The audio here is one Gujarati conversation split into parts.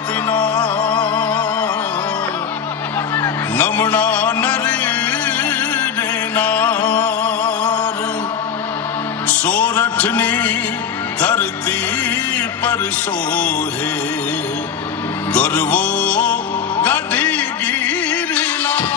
જાતના નમણા નરી નાર સોરઠની ધરતી પર સોહે ગરવો ગાઢી ગીરના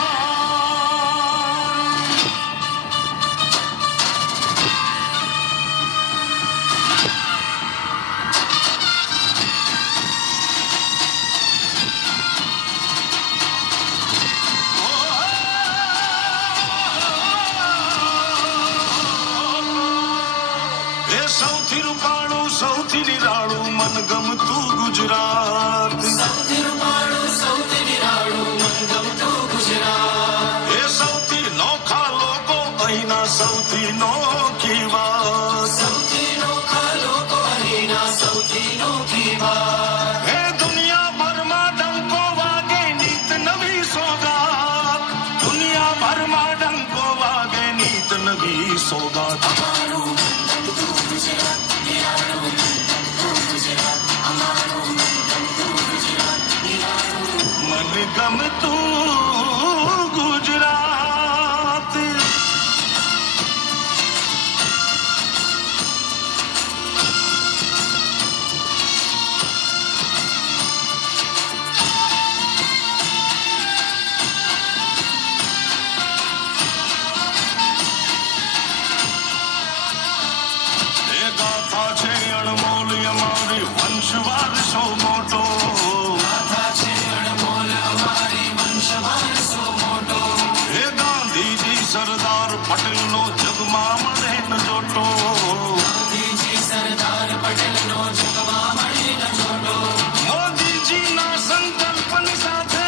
સૌથી રૂપાળું સૌથી નિરાળું મન ગમતું ગુજરાત સૌથી રૂપાળું સૌથી નિરાળું મન ગમતું ગુજરાત એ સૌથી નોખા લોકો અહીંના સૌથી નોખી વાત સૌથી નોખા લોકો અહીંના સૌથી નોખી વાત એ દુનિયાભરમાં ડંકો વાગે નીત નવી સોગાત દુનિયાભરમાં ડંકો વાગે નીત નવી સોગાત અમારું મન ગમતું ગુજરાત નિરાળું મન ગમતું ગુજરાત અમારું મન ગમતું ગુજરાત નિરાળું મન ગમતું ગુજરાત એ ગાથા છે અણમોલ અમારી વંશ વારસો મોટો ગાથા છે અણમોલ અમારી વંશ વારસો મોટો હે ગાંધીજી સરદાર પટેલનો જગમાં મળે ન જોટો ગાંધીજી સરદાર પટેલનો જગમાં મળી ન જોડો મોદીજીના સંકલ્પની સાથે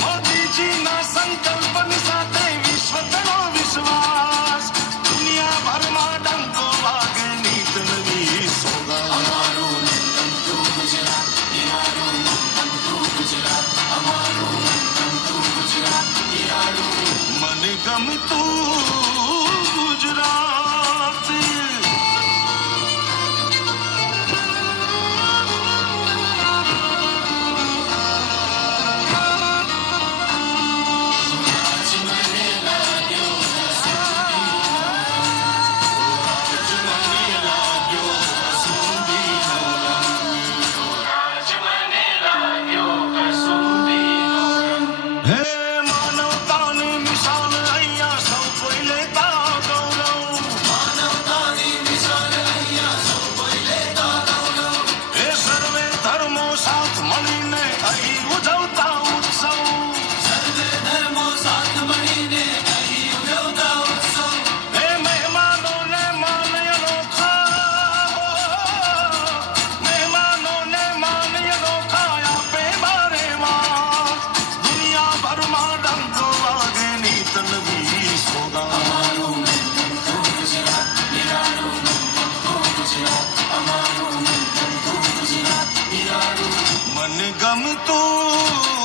મોદીજીના સંકલ્પની સાથે વિશ્વ તેનો વિશ્વાસ દુનિયાભરમાં ડંકો વાગે નીત નવી સોગાત અમારું મન ગમતું ગુજરાત નિરાળું મન ગમતું ગુજરાત અમારું મન ગમતું ગુજરાત નિરાળું મન ગમતું ગુજરાત આજ મને લાગ્યો આજ મને લાગ્યો કસુંબીનો રંગ હે માનવતાની મિસાલ અહીંયા સૌ કોઈ લેતા ગૌરવ માનવતાની મિસાલ અહીંયા સૌ કોઈ લેતા ગૌરવ હે સર્વે ધર્મો સાથ મળીને અહીં ઉજવતા ઉત્સવ સર્વે ધર્મો સાથ મળીને અહીં ઉજવતા ઉત્સવ હે મહેમાનોને માનય નોખા મહેમાનોને માનય નોખા આપે બારે માસ દુનિયાભરમાં ડંકો વાગે નીત નવી સોગાત અમારું મન ગમતું ગુજરાત નિરાળું મન ગમતું ગુજરાત અમારું મન ગમતું ગુજરાત નિરાળું મન ગમતું